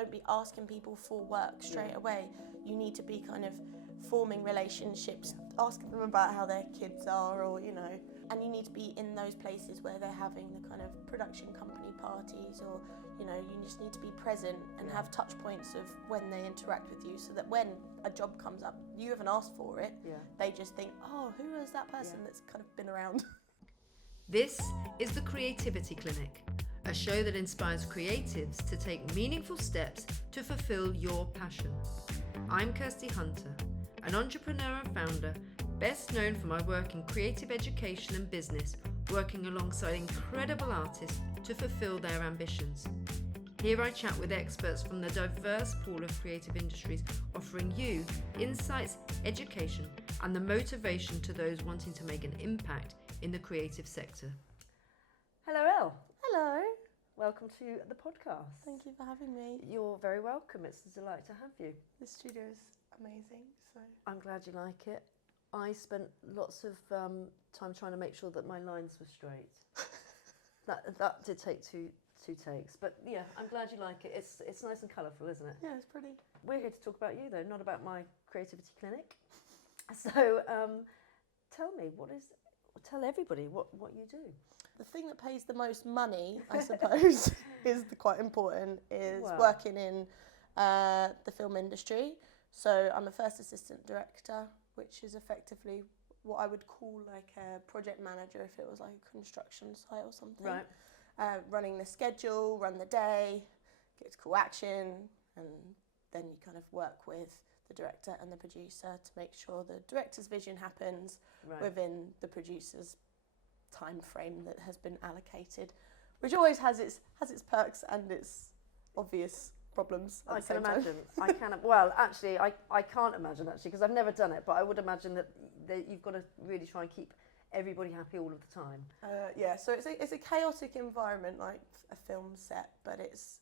don't be asking people for work straight away. You need to be kind of forming relationships, asking them about how their kids are, or and you need to be in those places where they're having the kind of production company parties, or you just need to be present and have touch points of when they interact with you, so that when a job comes up, you haven't asked for it, they just think, oh, who is that person that's kind of been around? This is the Creativity Clinic, a show that inspires creatives to take meaningful steps to fulfill your passion. I'm Kirsty Hunter, an entrepreneur and founder, best known for my work in creative education and business, working alongside incredible artists to fulfill their ambitions. Here I chat with experts from the diverse pool of creative industries, offering you insights, education, and the motivation to those wanting to make an impact in the creative sector. Hello, Elle. Hello. Welcome to the podcast. Thank you for having me. You're very welcome. It's a delight to have you. The studio is amazing, so I'm glad you like it. I spent lots of time trying to make sure that my lines were straight. that did take two takes, but yeah, I'm glad you like it. It's nice and colourful, isn't it? yeah, it's pretty. We're here to talk about you, though, not about my creativity clinic. So tell everybody what you do. The thing that pays the most money, I suppose, is quite important, is working in the film industry. So I'm a first assistant director, which is effectively what I would call like a project manager if it was like a construction site or something. Right. Running the schedule, run the day, get to call action, and then you kind of work with the director and the producer to make sure the director's vision happens within the producer's time frame that has been allocated, which always has its perks and its obvious problems. I can imagine. Well, actually, I can't imagine actually, because I've never done it, but I would imagine that you've got to really try and keep everybody happy all of the time. So it's a chaotic environment, like a film set, but it's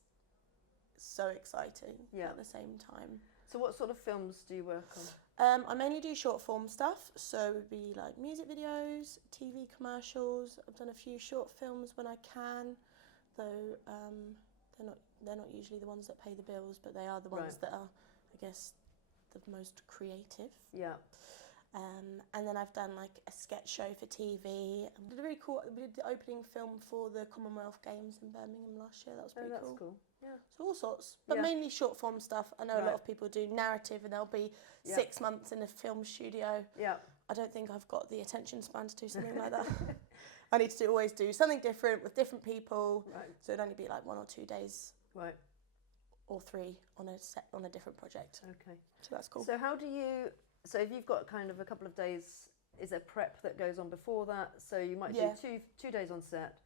so exciting at the same time. So what sort of films do you work on? I mainly do short form stuff, so it would be like music videos, TV commercials. I've done a few short films when I can, though they're not usually the ones that pay the bills, but they are the ones that are, I guess, the most creative. Yeah. And then I've done like a sketch show for TV. We did the opening film for the Commonwealth Games in Birmingham last year. That was pretty cool. That's cool. Yeah. So all sorts, but mainly short form stuff. I know a lot of people do narrative, and they'll be 6 months in a film studio. Yeah. I don't think I've got the attention span to do something like that. I need to always do something different with different people. Right. So it'd only be like 1 or 2 days. Right. Or 3 on a set on a different project. Okay. So that's cool. So if you've got kind of a couple of days, is there prep that goes on before that? So you might do two days on set,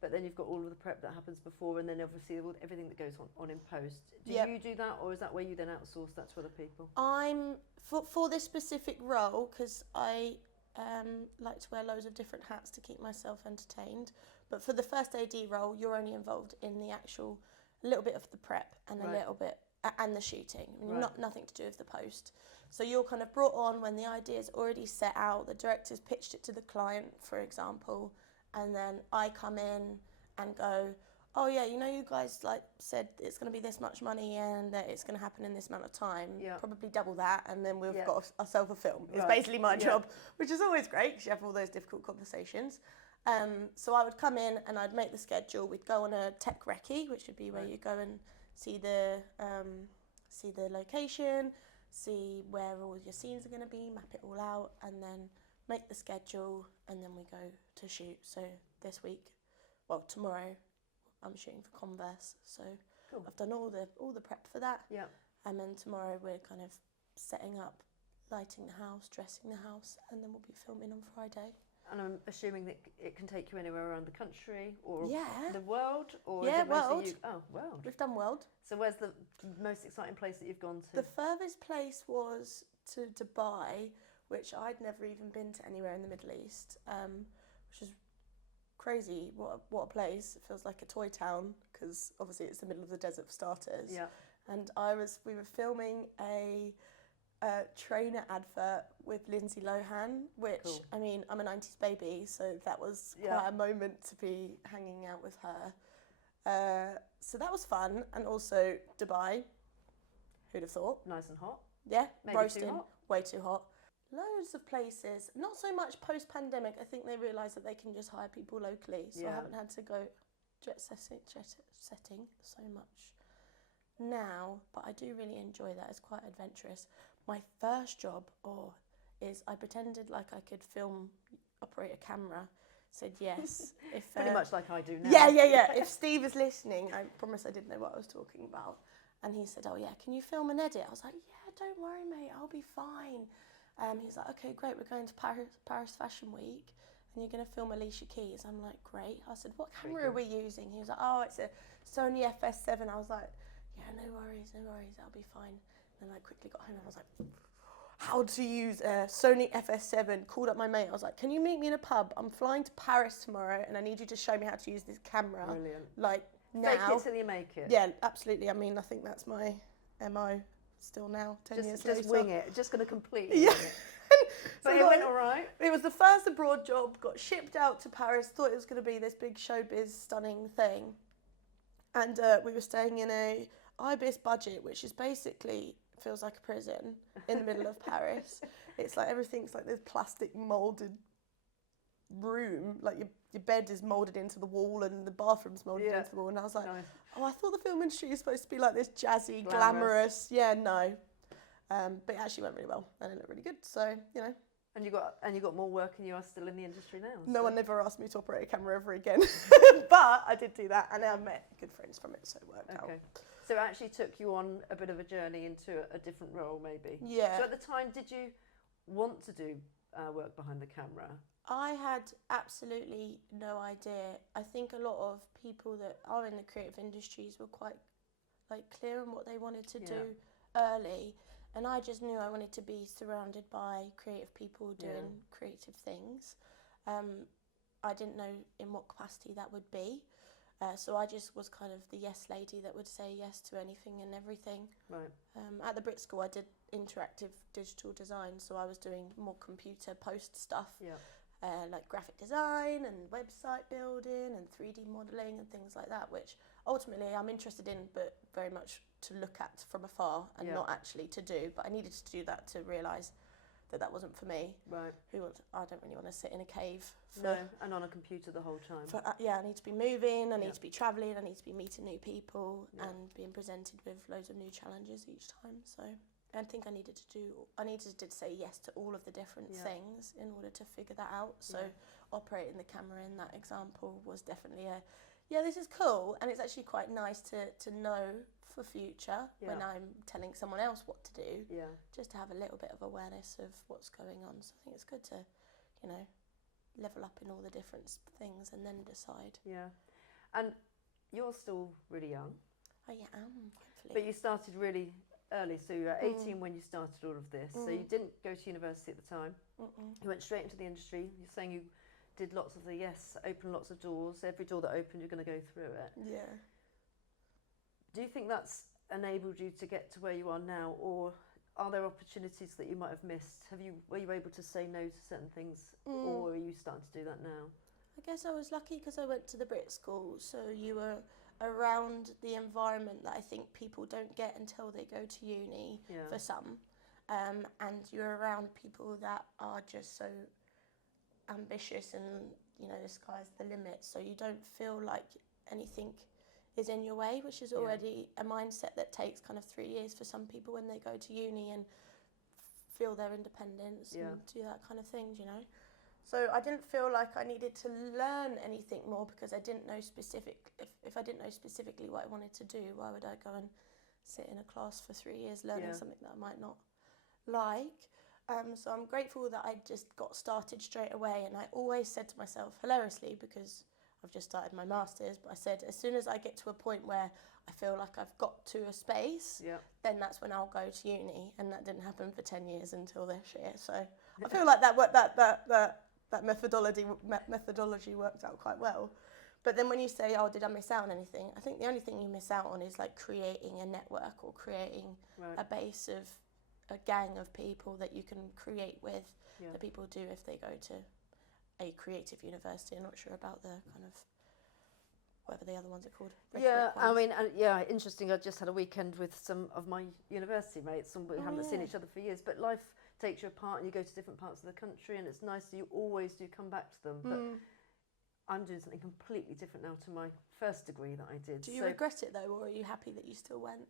but then you've got all of the prep that happens before, and then obviously everything that goes on in post. Do you do that, or is that where you then outsource that to other people? I'm for this specific role, because I like to wear loads of different hats to keep myself entertained. But for the first AD role, you're only involved in the actual little bit of the prep and a little bit. And the shooting, nothing to do with the post. So you're kind of brought on when the idea is already set out, the director's pitched it to the client, for example, and then I come in and go, oh yeah, you guys like said it's going to be this much money and that it's going to happen in this amount of time, probably double that, and then we've got ourselves a film. It's basically my job, which is always great because you have all those difficult conversations. So I would come in and I'd make the schedule. We'd go on a tech recce, which would be where you go and see the location, see where all your scenes are going to be, map it all out, and then make the schedule, and then we go to shoot. So tomorrow, I'm shooting for Converse, so I've done all the prep for that. Yeah. And then tomorrow we're kind of setting up, lighting the house, dressing the house, and then we'll be filming on Friday. And I'm assuming that it can take you anywhere around the country or the world? Or world. World. We've done world. So where's the most exciting place that you've gone to? The furthest place was to Dubai, which I'd never even been to anywhere in the Middle East, which is crazy. What a place. It feels like a toy town because obviously it's the middle of the desert for starters. Yeah. And we were filming a trainer advert with Lindsay Lohan, which, I mean, I'm a 90s baby, so that was quite a moment to be hanging out with her. So that was fun. And also Dubai. Who'd have thought? Nice and hot. Yeah, Maybe roasting. too hot. Way too hot. Loads of places. Not so much post-pandemic. I think they realised that they can just hire people locally. So I haven't had to go jet setting so much now. But I do really enjoy that. It's quite adventurous. My first job is I pretended like I could operate a camera. Said yes. If Pretty much like I do now. Yeah. If Steve is listening, I promise I didn't know what I was talking about. And he said, oh yeah, can you film and edit? I was like, yeah, don't worry, mate, I'll be fine. He's like, okay, great, we're going to Paris Fashion Week and you're going to film Alicia Keys. I'm like, great. I said, what camera are we using? He was like, oh, it's a Sony FS7. I was like, yeah, no worries, I'll be fine. And I quickly got home and I was like, how to use a Sony FS7. Called up my mate. I was like, can you meet me in a pub? I'm flying to Paris tomorrow and I need you to show me how to use this camera. Brilliant. Like now. Fake it till you make it. Yeah, absolutely. I mean, I think that's my MO still now, 10 years later. Just wing it. Just going to completely Yeah. wing it. But it went all right. It was the first abroad job, got shipped out to Paris, thought it was going to be this big showbiz stunning thing. And we were staying in a Ibis budget, which is basically, feels like a prison in the middle of Paris. It's like everything's like this plastic moulded room, like your bed is moulded into the wall and the bathroom's moulded into the wall. And I was like, oh, I thought the film industry is supposed to be like this jazzy, glamorous. Yeah, no. But it actually went really well and it looked really good. So, you know. And you got more work and you are still in the industry now. No one ever asked me to operate a camera ever again. But I did do that and I met good friends from it, so it worked out. So it actually took you on a bit of a journey into a different role, maybe. Yeah. So at the time, did you want to do work behind the camera? I had absolutely no idea. I think a lot of people that are in the creative industries were quite clear on what they wanted to do early. And I just knew I wanted to be surrounded by creative people doing creative things. I didn't know in what capacity that would be. So I just was kind of the yes lady that would say yes to anything and everything. Right. At the Brit School, I did interactive digital design, so I was doing more computer post stuff, like graphic design and website building and 3D modelling and things like that, which ultimately I'm interested in, but very much to look at from afar and not actually to do. But I needed to do that to realise that wasn't for me. Right. I don't really want to sit in a cave. And on a computer the whole time. I need to be moving, I need to be travelling, I need to be meeting new people and being presented with loads of new challenges each time. So I think I needed to say yes to all of the different things in order to figure that out. So operating the camera in that example was definitely this is cool, and it's actually quite nice to know for future when I'm telling someone else what to do, just to have a little bit of awareness of what's going on. So I think it's good to, level up in all the different things and then decide. Yeah. And you're still really young. I am, hopefully. But you started really early, so you were 18 when you started all of this. So you didn't go to university at the time. You went straight into the industry. You're saying you did lots of opened lots of doors. Every door that opened, you're going to go through it. Yeah. Do you think that's enabled you to get to where you are now, or are there opportunities that you might have missed? Were you able to say no to certain things, or are you starting to do that now? I guess I was lucky because I went to the Brit School, so you were around the environment that I think people don't get until they go to uni for some, and you're around people that are just so ambitious and the sky's the limit, so you don't feel like anything is in your way, which is already a mindset that takes kind of 3 years for some people when they go to uni and feel their independence and do that kind of things, So I didn't feel like I needed to learn anything more because I didn't know if I didn't know specifically what I wanted to do, why would I go and sit in a class for 3 years learning something that I might not like? So I'm grateful that I just got started straight away, and I always said to myself, hilariously, because I've just started my Masters, but I said as soon as I get to a point where I feel like I've got to a space, then that's when I'll go to uni, and that didn't happen for 10 years until this year. So I feel like that methodology worked out quite well. But then when you say, oh, did I miss out on anything? I think the only thing you miss out on is like creating a network or creating a base of a gang of people that you can create with that people do if they go to a creative university. I'm not sure about the kind of whatever the other ones are called. Yeah, I mean, interesting. I just had a weekend with some of my university mates, and we haven't seen each other for years. But life takes you apart, and you go to different parts of the country, and it's nice that you always do come back to them. But I'm doing something completely different now to my first degree that I did. Do you regret it though, or are you happy that you still went?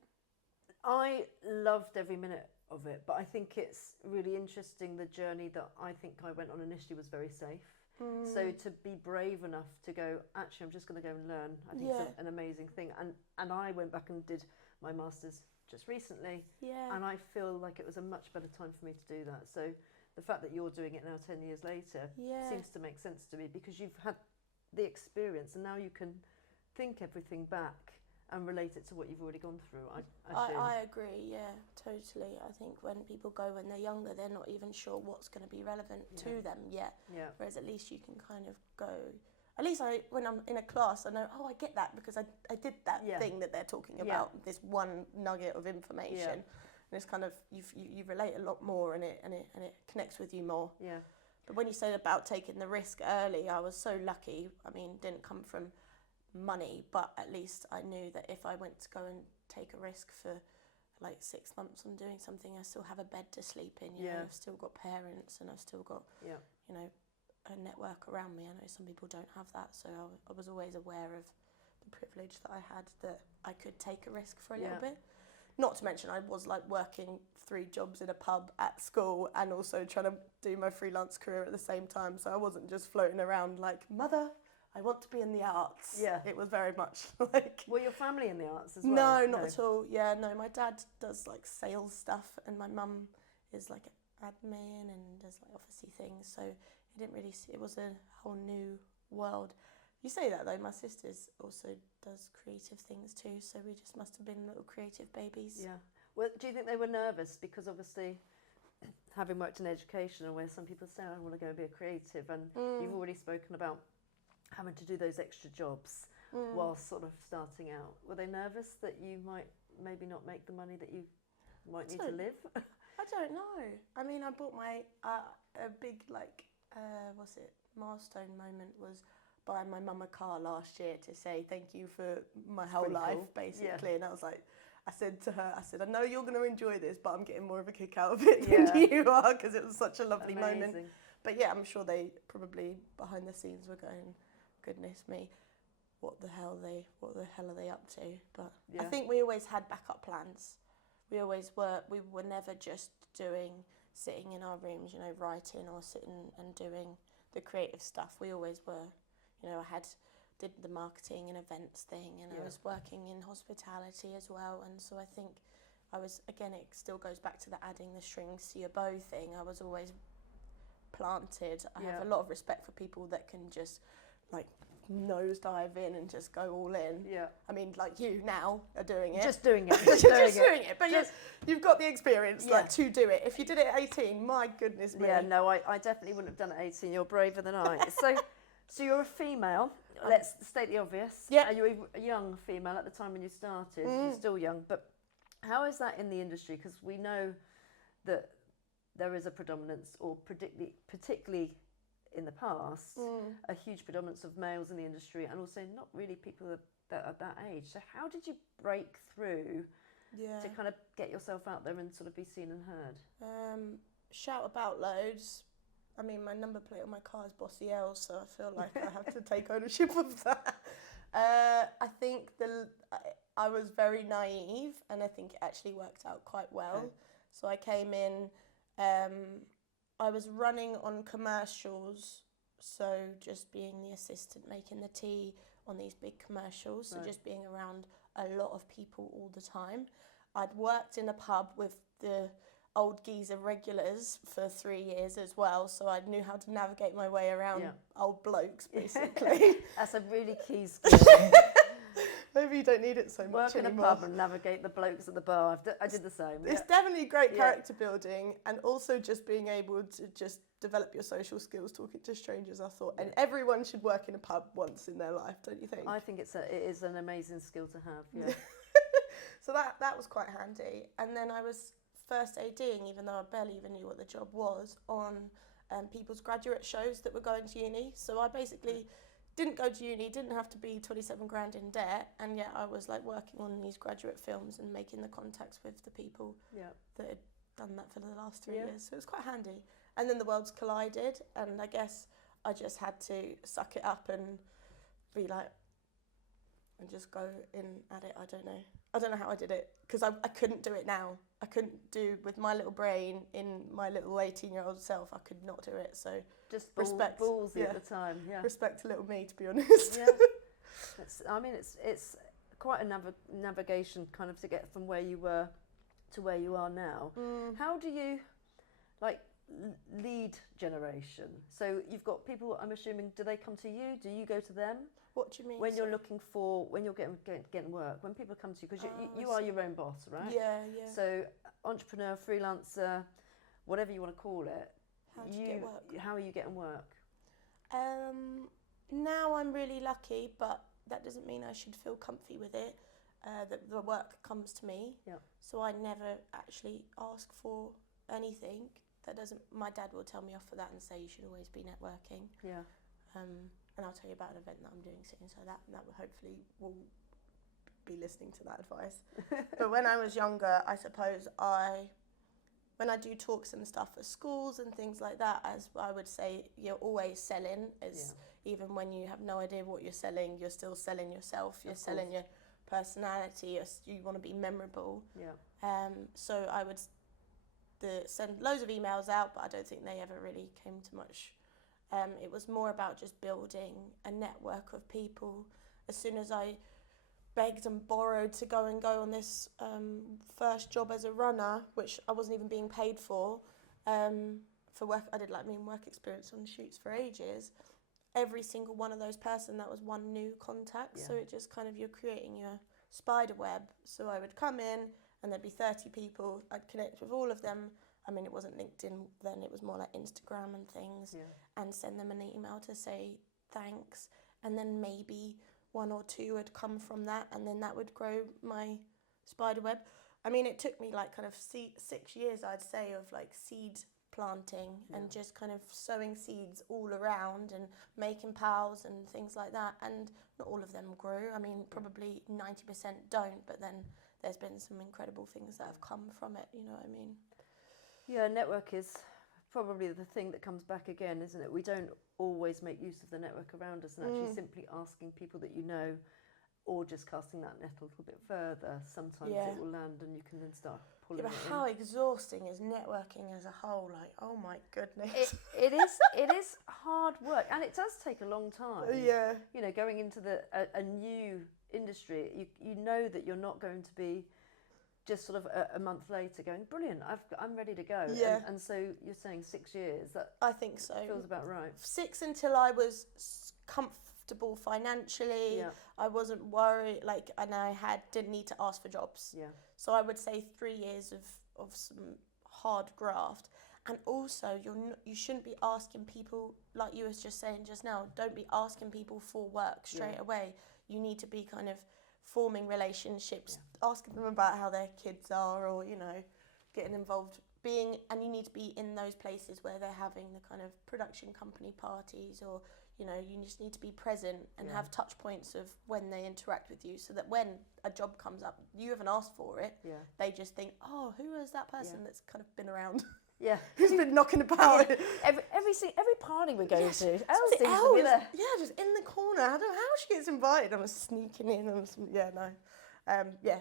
I loved every minute of it, but I think it's really interesting. The journey that I think I went on initially was very safe. So to be brave enough to go, actually, I'm just going to go and learn, I think it's an amazing thing. And I went back and did my master's just recently, and I feel like it was a much better time for me to do that. So the fact that you're doing it now 10 years later seems to make sense to me, because you've had the experience and now you can think everything back and relate it to what you've already gone through. I agree, yeah, totally. I think when people go when they're younger, they're not even sure what's going to be relevant to them yet. Yeah. Whereas at least you can kind of go, at least when I'm in a class, I know, I get that because I did that thing that they're talking about, this one nugget of information. And it's kind of, you relate a lot more, and it connects with you more. Yeah. But when you say about taking the risk early, I was so lucky. I mean, didn't come from money, but at least I knew that if I went to go and take a risk for like 6 months on doing something, I still have a bed to sleep in. You know, I've still got parents, and I've still got you know, a network around me. I know some people don't have that, so I was always aware of the privilege that I had, that I could take a risk for a little bit. Not to mention I was like working 3 jobs in a pub at school and also trying to do my freelance career at the same time, so I wasn't just floating around like, mother, I want to be in the arts. Yeah. It was very much like... Were your family in the arts as well? No, not at all. Yeah, no, my dad does like sales stuff, and my mum is like admin and does like officey things, so it didn't really see, it was a whole new world. You say that though, my sister's also does creative things too, so we just must have been little creative babies. Yeah. Well, do you think they were nervous? Because obviously, having worked in education, and where some people say, I want to go and be a creative, and you've already spoken about having to do those extra jobs while sort of starting out. Were they nervous that you might maybe not make the money that you might need to live? I don't know. I mean, I bought my, a big like, milestone moment was buying my mum a car last year to say thank you for my whole life, basically. And I was like, I said to her, I know you're going to enjoy this, but I'm getting more of a kick out of it than you are, because it was such a lovely moment. But yeah, I'm sure they probably behind the scenes were going, goodness me, what the hell are they up to? But I think we always had backup plans. We were never just sitting in our rooms, you know, writing or sitting and doing the creative stuff. We always were, you know, did the marketing and events thing, and I was working in hospitality as well, and so I think I was, again, it still goes back to the adding the strings to your bow thing. I was always planted. I have a lot of respect for people that can just like nosedive in and just go all in. Yeah. I mean, like you now are doing it. Just doing it. Just doing it. But you've got the experience like to do it. If you did it at 18, my goodness me. Yeah, no, I definitely wouldn't have done it at 18. You're braver than I. So you're a female. Let's state the obvious. Yeah. You were a young female at the time when you started. You're still young. But how is that in the industry? Because we know that there is a predominance, or particularly in the past, a huge predominance of males in the industry, and also not really people that are that age. So how did you break through to kind of get yourself out there and sort of be seen and heard? Shout about loads. I mean, my number plate on my car is Bossy Elles, so I feel like I have to take ownership of that. I think I was very naive, and I think it actually worked out quite well. Okay. So I came in, I was running on commercials, so just being the assistant, making the tea on these big commercials, so just being around a lot of people all the time. I'd worked in a pub with the old geezer regulars for 3 years as well, so I knew how to navigate my way around old blokes, basically. That's a really key skill. Maybe you don't need it so much anymore. Work in a pub and navigate the blokes at the bar. I did the same. It's definitely great character building, and also just being able to just develop your social skills talking to strangers, I thought. And everyone should work in a pub once in their life, don't you think? I think it is an amazing skill to have, yeah. So that was quite handy. And then I was first ADing, even though I barely even knew what the job was, on people's graduate shows that were going to uni. So I basically didn't go to uni, didn't have to be 27 grand in debt, and yet I was like working on these graduate films and making the contacts with the people that had done that for the last 3 years. So it was quite handy. And then the worlds collided, and I guess I just had to suck it up and be like, and just go in at it. I don't know how I did it, because I couldn't do it now. I couldn't do with my little brain in my little 18-year-old self. I could not do it. So just respect, ballsy at the time. Yeah, respect to little me, to be honest. Yeah, it's quite a navigation kind of to get from where you were to where you are now. How do you lead generation? So you've got people, I'm assuming, do they come to you? Do you go to them? What do you mean? When you're looking for, when you're getting work, when people come to you, because you are your own boss, right? Yeah. So entrepreneur, freelancer, whatever you want to call it. How do you get work? How are you getting work? Now I'm really lucky, but that doesn't mean I should feel comfy with it. That the work comes to me. Yeah. So I never actually ask for anything. That doesn't. My dad will tell me off for that and say you should always be networking. Yeah. And I'll tell you about an event that I'm doing soon, so that will hopefully will be listening to that advice. But when I was younger, I suppose when I do talks and stuff at schools and things like that, as I would say, you're always selling. Even when you have no idea what you're selling, you're still selling yourself. You're selling your personality. You want to be memorable. Yeah. So I would send loads of emails out, but I don't think they ever really came to much. It was more about just building a network of people. As soon as I begged and borrowed to go on this first job as a runner, which I wasn't even being paid for work, I did work experience on shoots for ages. Every single one of those person, that was one new contact. So it just kind of, you're creating your spider web. So I would come in and there'd be 30 people. I'd connect with all of them. I mean, it wasn't LinkedIn then, it was more like Instagram and things, and send them an email to say thanks. And then maybe one or two would come from that, and then that would grow my spider web. I mean, it took me kind of 6 years, I'd say, of seed planting and just kind of sowing seeds all around and making pals and things like that. And not all of them grew. I mean, probably 90% don't, but then there's been some incredible things that have come from it, you know what I mean? Yeah, network is probably the thing that comes back again, isn't it? We don't always make use of the network around us, and actually simply asking people that you know, or just casting that net a little bit further, sometimes it will land and you can then start pulling it in. But how exhausting is networking as a whole? Oh my goodness. It is hard work, and it does take a long time. Yeah. You know, going into a new industry, you know that you're not going to be just sort of a month later going, brilliant, I'm ready to go. Yeah. And so you're saying 6 years. That I think so. Feels about right. 6 until I was comfortable financially. Yeah. I wasn't worried, and I didn't need to ask for jobs. Yeah. So I would say 3 years of some hard graft. And also, you shouldn't be asking people, like you was just saying just now, don't be asking people for work straight away. You need to be kind of forming relationships, asking them about how their kids are, or, getting involved, and you need to be in those places where they're having the kind of production company parties, or, you just need to be present and have touch points of when they interact with you, so that when a job comes up, you haven't asked for it, they just think, oh, who is that person that's kind of been around? Yeah, who's been knocking about? Yeah. Every party we go to, Elle seems to be there. Yeah, just in the corner. I don't know how she gets invited. I'm sneaking in.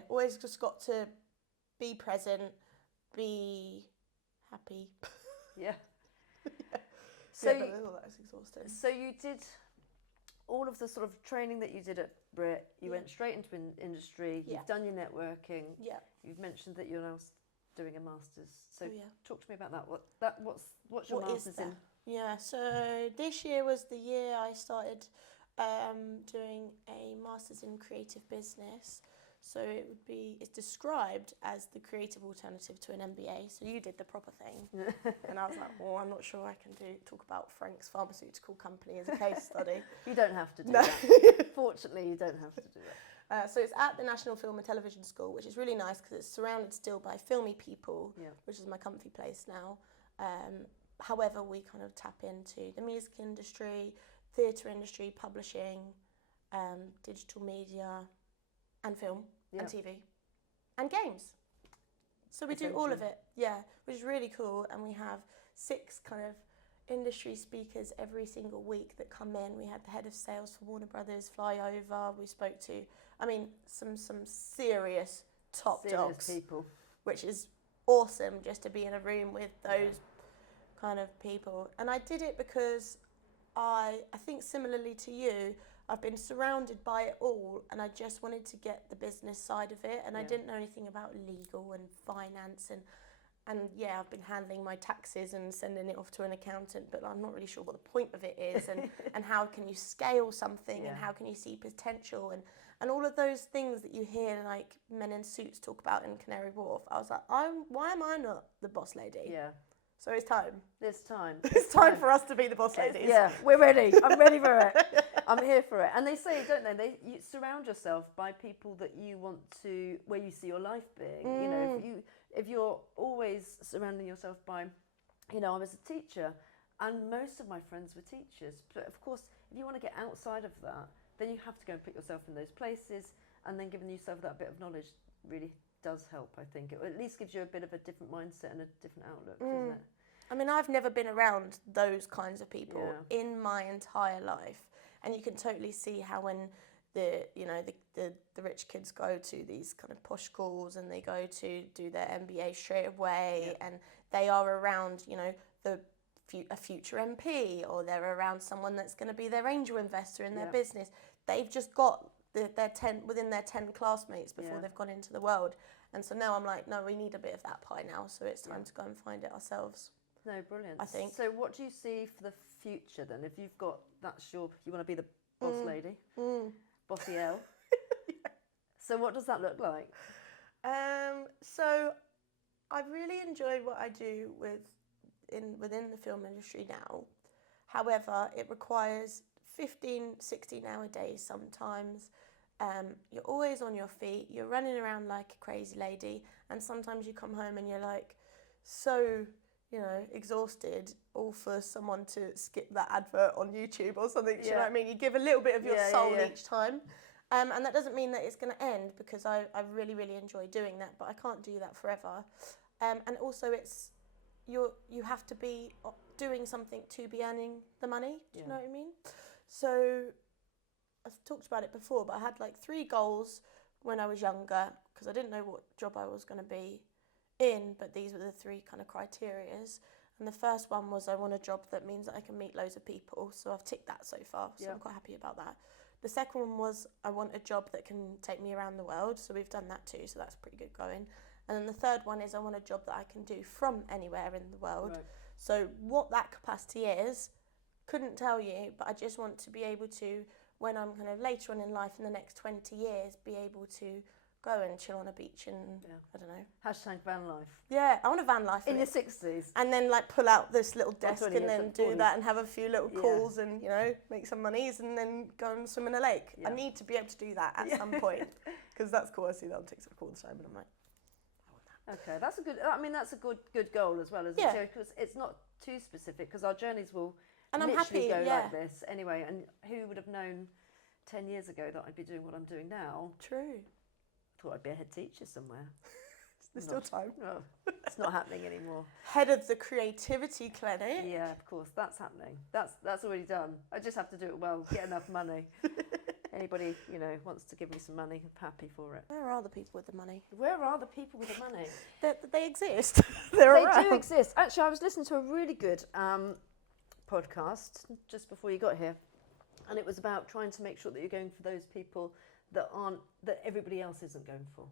Always just got to be present, be happy. Yeah. So that's exhausting. So you did all of the sort of training that you did at Brit. You went straight into industry. You've done your networking. Yeah. You've mentioned that you're now doing a master's. So talk to me about that. What's your master's in? Yeah, so this year was the year I started doing a master's in creative business. So it's described as the creative alternative to an MBA. So you did the proper thing. And I was like, well, I'm not sure I can talk about Frank's pharmaceutical company as a case study. You don't have to do that. Fortunately, you don't have to do that. So it's at the National Film and Television School, which is really nice because it's surrounded still by filmy people, which is my comfy place now. However, we kind of tap into the music industry, theatre industry, publishing, digital media, and film, and TV, and games. So we do all of it, which is really cool. And we have 6 kind of industry speakers every single week that come in. We had the head of sales for Warner Brothers fly over. We spoke to, some serious top dogs, people, which is awesome just to be in a room with those kind of people. And I did it because I think similarly to you, I've been surrounded by it all, and I just wanted to get the business side of it, and I didn't know anything about legal and finance, and I've been handling my taxes and sending it off to an accountant, but I'm not really sure what the point of it is, and how can you scale something, and how can you see potential, and all of those things that you hear like men in suits talk about in Canary Wharf. I was like, why am I not the boss lady? Yeah. So it's time. It's time. It's time for us to be the boss ladies. Yeah, we're ready. I'm ready for it. I'm here for it. And they say, don't they? You surround yourself by people that you want to, where you see your life being. You know, if you're always surrounding yourself by, I was a teacher, and most of my friends were teachers. But of course, if you want to get outside of that, then you have to go and put yourself in those places, and then giving yourself that bit of knowledge really does help, I think. It at least gives you a bit of a different mindset and a different outlook, doesn't it? I've never been around those kinds of people in my entire life, and you can totally see how when the rich kids go to these kind of posh schools and they go to do their MBA straight away, and they are around a future MP, or they're around someone that's going to be their angel investor in their business. They've just got their 10 classmates before they've gone into the world, and so now I'm like, no, we need a bit of that pie now, so it's time to go and find it ourselves. No, brilliant. I think. So what do you see for the future then? If you've got, you want to be the boss lady, bossy Elle. So what does that look like? So I really enjoy what I do within the film industry now. However, it requires 15, 16-hour days sometimes. You're always on your feet. You're running around like a crazy lady, and sometimes you come home and you're like so exhausted, all for someone to skip that advert on YouTube or something. Do you know what I mean? You give a little bit of your soul each time. And that doesn't mean that it's going to end, because I really, really enjoy doing that, but I can't do that forever. And also you have to be doing something to be earning the money. Do you know what I mean? So I've talked about it before, but I had like 3 goals when I was younger, because I didn't know what job I was going to be in, but these were the 3 kind of criterias. And the first one was, I want a job that means that I can meet loads of people, so I've ticked that so far, so I'm quite happy about that. The second one was, I want a job that can take me around the world, so we've done that too, so that's pretty good going. And then the third one is, I want a job that I can do from anywhere in the world. Right. So what that capacity is, couldn't tell you, but I just want to be able to, when I'm kind of later on in life, in the next 20 years, be able to go and chill on a beach and, I don't know. Hashtag van life. Yeah, I want a van life. In your 60s. And then like pull out this little desk and then do that and have a few little calls and, make some monies and then go and swim in a lake. Yeah. I need to be able to do that at some point, because that's cool. I see that on TikTok all the time and I'm like, I want that. Okay, that's a good goal as well, isn't it? Because it's not too specific, because our journeys will literally go like this anyway. And who would have known 10 years ago that I'd be doing what I'm doing now? True. Thought I'd be a head teacher somewhere. There's still time. No, it's not happening anymore. Head of the creativity clinic. Yeah, of course, that's happening. That's already done. I just have to do it well, get enough money. Anybody, wants to give me some money, I'm happy for it. Where are the people with the money? Where are the people with the money? They exist. They do exist. Actually, I was listening to a really good podcast just before you got here, and it was about trying to make sure that you're going for those people that everybody else isn't going for.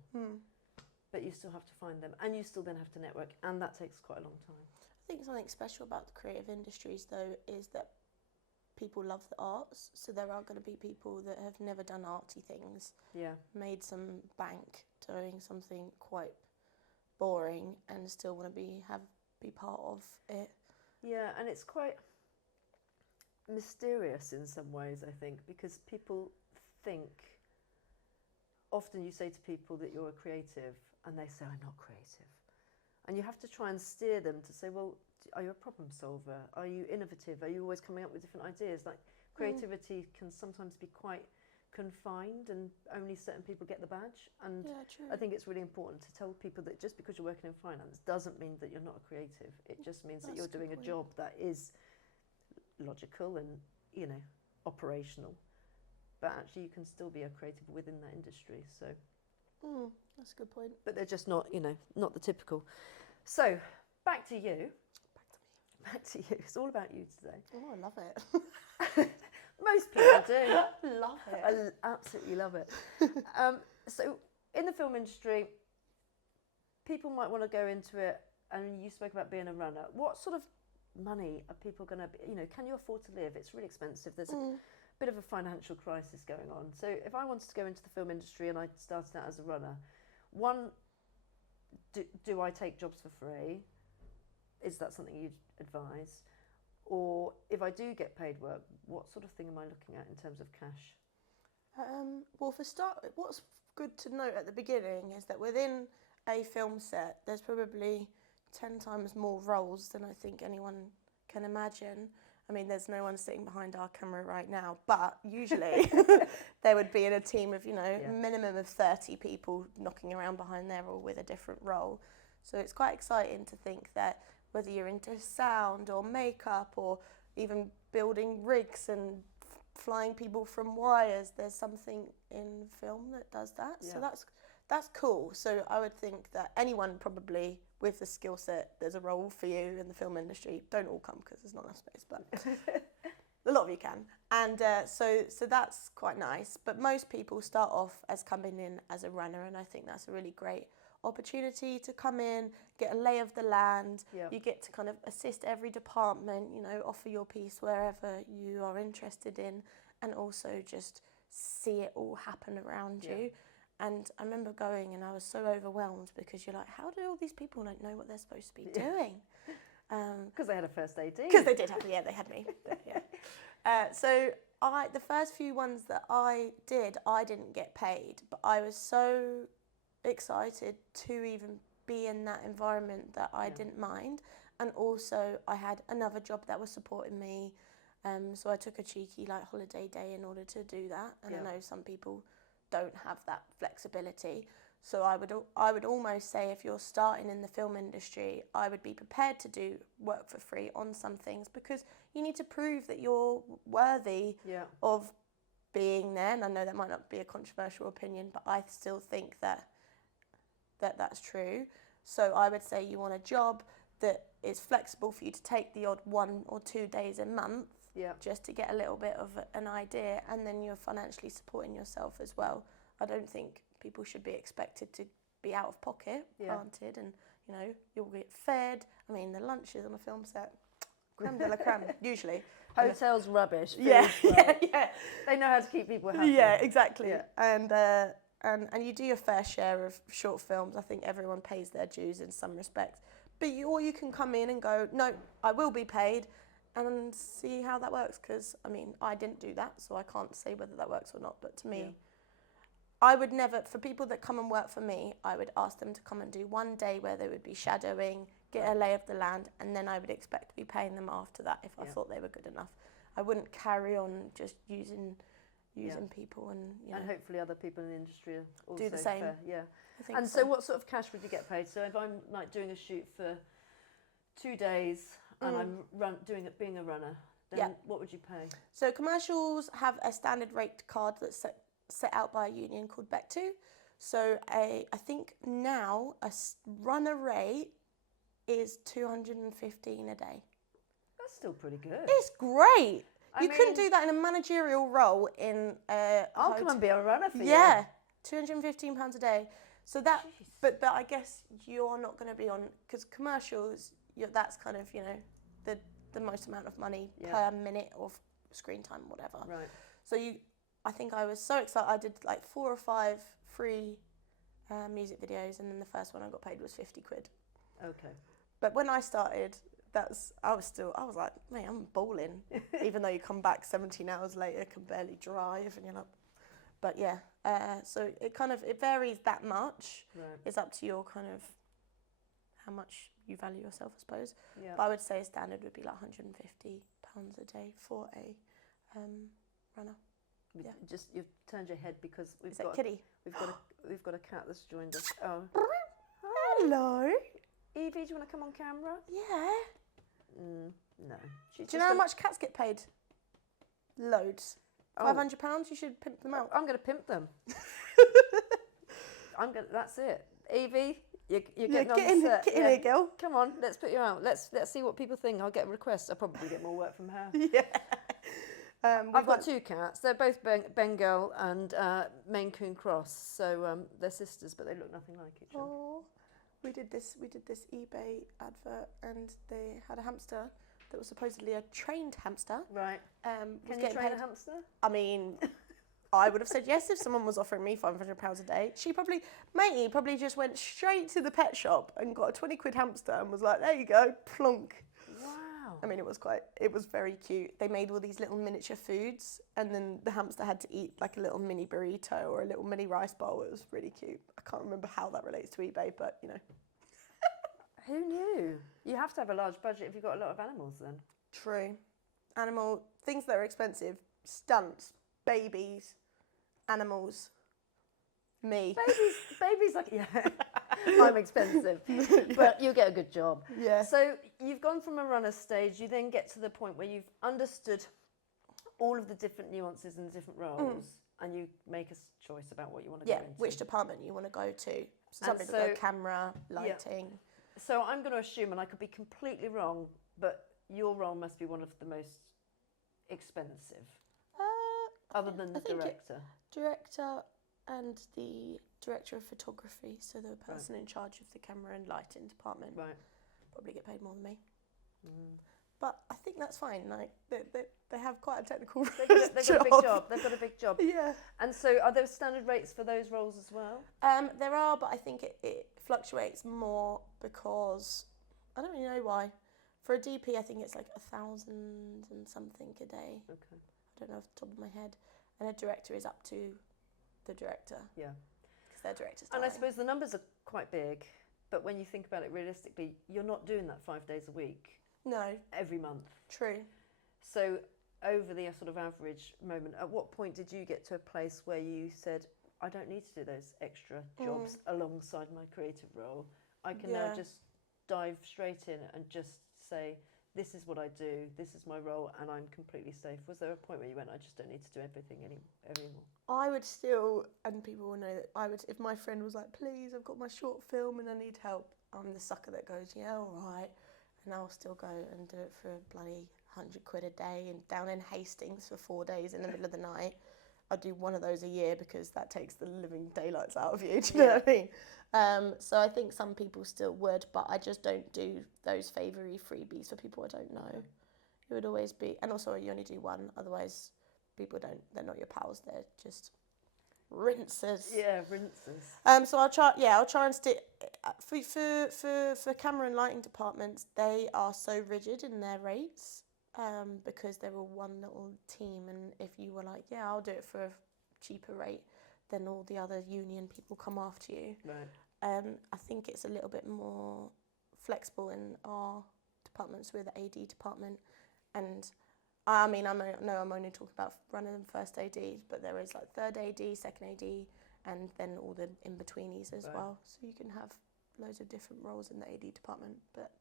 But you still have to find them, and you still then have to network, and that takes quite a long time. I think something special about the creative industries, though, is that people love the arts, so there are going to be people that have never done arty things, made some bank doing something quite boring, and still want to be part of it. Yeah, and it's quite mysterious in some ways, I think, because people think. Often you say to people that you're a creative, and they say, I'm not creative. And you have to try and steer them to say, well, are you a problem solver? Are you innovative? Are you always coming up with different ideas? Like, creativity can sometimes be quite confined and only certain people get the badge. And Yeah, true. I think it's really important to tell people that just because you're working in finance doesn't mean that you're not a creative. It just means that you're doing a job that is logical and, you know, operational. But actually you can still be a creative within that industry. So that's a good point. but they're just not, you know, not the typical. So back to you. Back to you. It's all about you today. Oh, I love it. Most people do. Love it. I absolutely love it. So in the film industry, people might want to go into it, and you spoke about being a runner. What sort of money are people going to be, you know, can you afford to live? It's really expensive. There's a bit of a financial crisis going on. So if I wanted to go into the film industry and I started out as a runner, one, do I take jobs for free? Is that something you'd advise? Or if I do get paid work, what sort of thing am I looking at in terms of cash? Well, for start, what's good to note at the beginning is that within a film set, there's probably 10 times more roles than I think anyone can imagine. I mean, there's no one sitting behind our camera right now, but usually they would be in a team of, you know, minimum of 30 people knocking around behind there, all with a different role. So it's quite exciting to think that whether you're into sound or makeup or even building rigs and flying people from wires, there's something in film that does that. Yeah. So that's cool. So I would think that anyone probably with the skill set, there's a role for you in the film industry. Don't all come because there's not enough space, but a lot of you can. And so that's quite nice. But most people start off as coming in as a runner, and I think that's a really great opportunity to come in, get a lay of the land. You get to kind of assist every department, you know, offer your piece wherever you are interested in, and also just see it all happen around you. And I remember going and I was so overwhelmed because you're like, how do all these people like know what they're supposed to be doing? Because they had a first AD. Because they did have, they had me. So the first few ones that I did, I didn't get paid, but I was so excited to even be in that environment that I didn't mind. And also I had another job that was supporting me. So I took a cheeky like holiday day in order to do that. And I know some people don't have that flexibility. So I would almost say if you're starting in the film industry, I would be prepared to do work for free on some things because you need to prove that you're worthy of being there. And I know that might not be a controversial opinion, but I still think that's true. So I would say you want a job that is flexible for you to take the odd 1 or 2 days a month just to get a little bit of an idea, and then you're financially supporting yourself as well. I don't think people should be expected to be out of pocket, granted, and you know, you'll get fed. I mean, the lunches on a film set, creme de la creme, usually. Hotels rubbish. Yeah. They know how to keep people happy. Yeah, exactly. Yeah. And you do your fair share of short films. I think everyone pays their dues in some respect. But you can come in and go, no, I will be paid, and see how that works. Because, I mean, I didn't do that, so I can't say whether that works or not. But to me, I would never, for people that come and work for me, I would ask them to come and do 1 day where they would be shadowing, get a lay of the land, and then I would expect to be paying them after that if I thought they were good enough. I wouldn't carry on just using people and and hopefully other people in the industry are also do the same. fair. Yeah. I think And so what sort of cash would you get paid? So if I'm like doing a shoot for 2 days and I'm being a runner, then what would you pay? So commercials have a standard rate card that's set out by a union called BEC2. So I think now a runner rate is 215 a day. That's still pretty good. It's great. I Couldn't mean, do that in a managerial role in a I'll come and be a runner for you. Yeah, £215 a day. So that, but I guess you're not going to be on, because commercials, that's kind of, you know, the most amount of money per minute of screen time, whatever. Right. So I think I was so excited. I did like 4 or 5 free music videos, and then the first one I got paid was 50 quid. Okay. But when I started, I was like, man, I'm bawling. Even though you come back 17 hours later, can barely drive, and you're like, but yeah. So it varies that much. Right. It's up to your kind of how much you value yourself, I suppose. Yeah. But I would say a standard would be like £150 a day for a runner. Yeah. Just you've turned your head because Is that Kitty? we've got a cat that's joined us. Oh, Hello. Evie, do you want to come on camera? Yeah. No. Do you know how much cats get paid? Loads. £500. You should pimp them out. I'm going to pimp them. That's it. Evie, you're getting on the set. Get in here, girl. Come on, let's put you out. Let's see what people think. I'll get requests. I'll probably get more work from her. Yeah. I've got 2 cats. They're both Bengal and Maine Coon Cross. So they're sisters, but they look nothing like each other. Oh, we did this eBay advert, and they had a hamster that was supposedly a trained hamster. Right. Can you train a hamster? I mean, I would have said yes if someone was offering me £500 a day. Matey probably just went straight to the pet shop and got a 20 quid hamster and was like, there you go, plonk. Wow. I mean, it was very cute. They made all these little miniature foods, and then the hamster had to eat like a little mini burrito or a little mini rice bowl. It was really cute. I can't remember how that relates to eBay, but you know. Who knew? You have to have a large budget if you've got a lot of animals then. True. Animal, things that are expensive, stunts, babies, animals, me. Babies like, yeah, I'm expensive, but you get a good job. Yeah. So you've gone from a runner stage, you then get to the point where you've understood all of the different nuances and the different roles, and you make a choice about what you want to go into. Which department you want to go to. Some people go camera, lighting. Yeah. So I'm going to assume, and I could be completely wrong, but your role must be one of the most expensive, other than the director. Director and the director of photography, so the person in charge of the camera and lighting department, probably get paid more than me. But I think that's fine. Like they have quite a technical They've got a big job. They've got a big job. Yeah. And so, are there standard rates for those roles as well? There are, but I think it fluctuates more because I don't really know why. For a DP, I think it's like 1,000 and something a day. Okay. I don't know off the top of my head. And a director is up to the director. Yeah. Because their director's And dying. I suppose the numbers are quite big, but when you think about it realistically, you're not doing that 5 days a week. No. Every month. True. So over the sort of average moment, at what point did you get to a place where you said, I don't need to do those extra jobs alongside my creative role? I can now just dive straight in and just say, this is what I do, this is my role, and I'm completely safe. Was there a point where you went, I just don't need to do everything anymore? I would still, and people will know that I would, if my friend was like, please, I've got my short film and I need help, I'm the sucker that goes, yeah, all right. And I'll still go and do it for a bloody 100 quid a day and down in Hastings for 4 days in the middle of the night. I'll do one of those a year because that takes the living daylights out of you. Do you know what I mean? So I think some people still would, but I just don't do those favoury freebies for people I don't know. It would always be, and also you only do one, otherwise people they're not your pals, they're just rinsers. Yeah, rinsers. So I'll try and stick for camera and lighting departments. They are so rigid in their rates because they're all one little team, and if you were like, yeah, I'll do it for a cheaper rate, then all the other union people come after you. Right. I think it's a little bit more flexible in our departments. We're the AD department, and I mean, I'm only talking about running and first AD, but there is like third AD, second AD, and then all the in-betweenies as well. So you can have loads of different roles in the AD department. But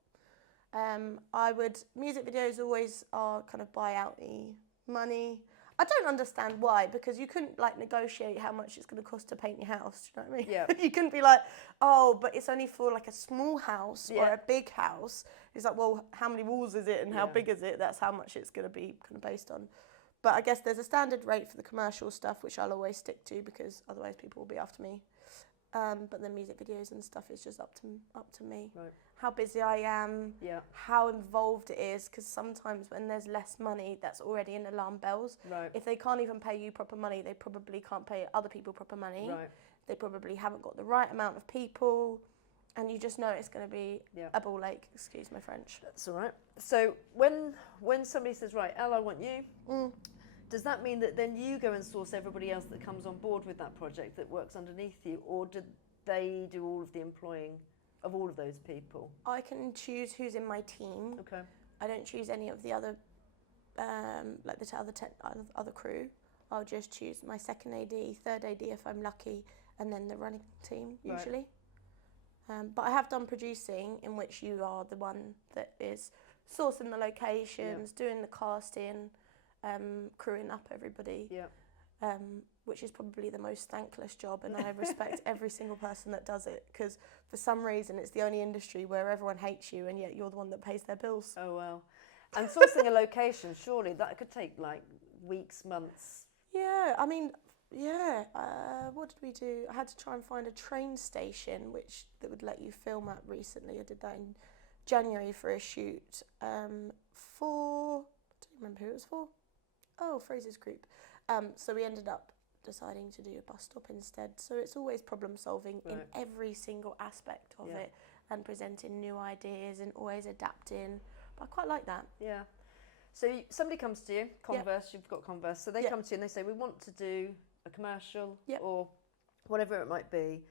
music videos always are kind of buyout-y money. I don't understand why, because you couldn't like negotiate how much it's going to cost to paint your house. Do you know what I mean? Yeah. You couldn't be like, oh, but it's only for like a small house or a big house. It's like, well, how many walls is it and how big is it? That's how much it's going to be kind of based on. But I guess there's a standard rate for the commercial stuff, which I'll always stick to because otherwise people will be after me. But the music videos and stuff is just up to me. Right. How busy I am, how involved it is, because sometimes when there's less money, that's already an alarm bells. Right. If they can't even pay you proper money, they probably can't pay other people proper money. Right. They probably haven't got the right amount of people, and you just know it's going to be a ball ache, excuse my French. That's all right. So when somebody says, right, Elle, I want you, does that mean that then you go and source everybody else that comes on board with that project that works underneath you, or do they do all of the employing of all of those people? I can choose who's in my team. Okay. I don't choose any of the other like the other crew, I'll just choose my second AD, third AD if I'm lucky, and then the running team usually. Right. But I have done producing in which you are the one that is sourcing the locations, doing the casting, crewing up everybody. Yeah. Which is probably the most thankless job, and I respect every single person that does it, because for some reason it's the only industry where everyone hates you and yet you're the one that pays their bills. Oh wow. And sourcing a location, surely that could take like weeks, months. Yeah, I mean, yeah. What did we do? I had to try and find a train station that would let you film at recently. I did that in January for a shoot for, I don't remember who it was for. Oh, Fraser's group. So we ended up deciding to do a bus stop instead. So it's always problem solving in every single aspect of it, and presenting new ideas and always adapting. But I quite like that. Yeah. So somebody comes to you, Converse, you've got Converse, so they come to you and they say, we want to do a commercial or whatever it might be.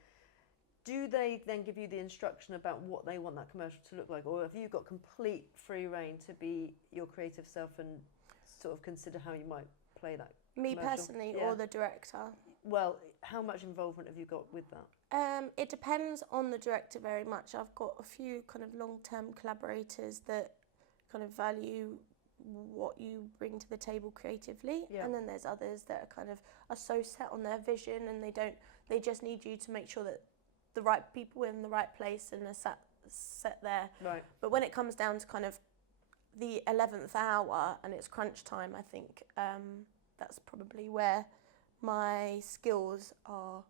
Do they then give you the instruction about what they want that commercial to look like, or have you got complete free reign to be your creative self and sort of consider how you might play that? Me personally, or the director? Well, how much involvement have you got with that? It depends on the director very much. I've got a few kind of long-term collaborators that kind of value what you bring to the table creatively, and then there's others that are so set on their vision, and they just need you to make sure that the right people are in the right place and are set there. Right. But when it comes down to kind of the 11th hour and it's crunch time, I think that's probably where my skills are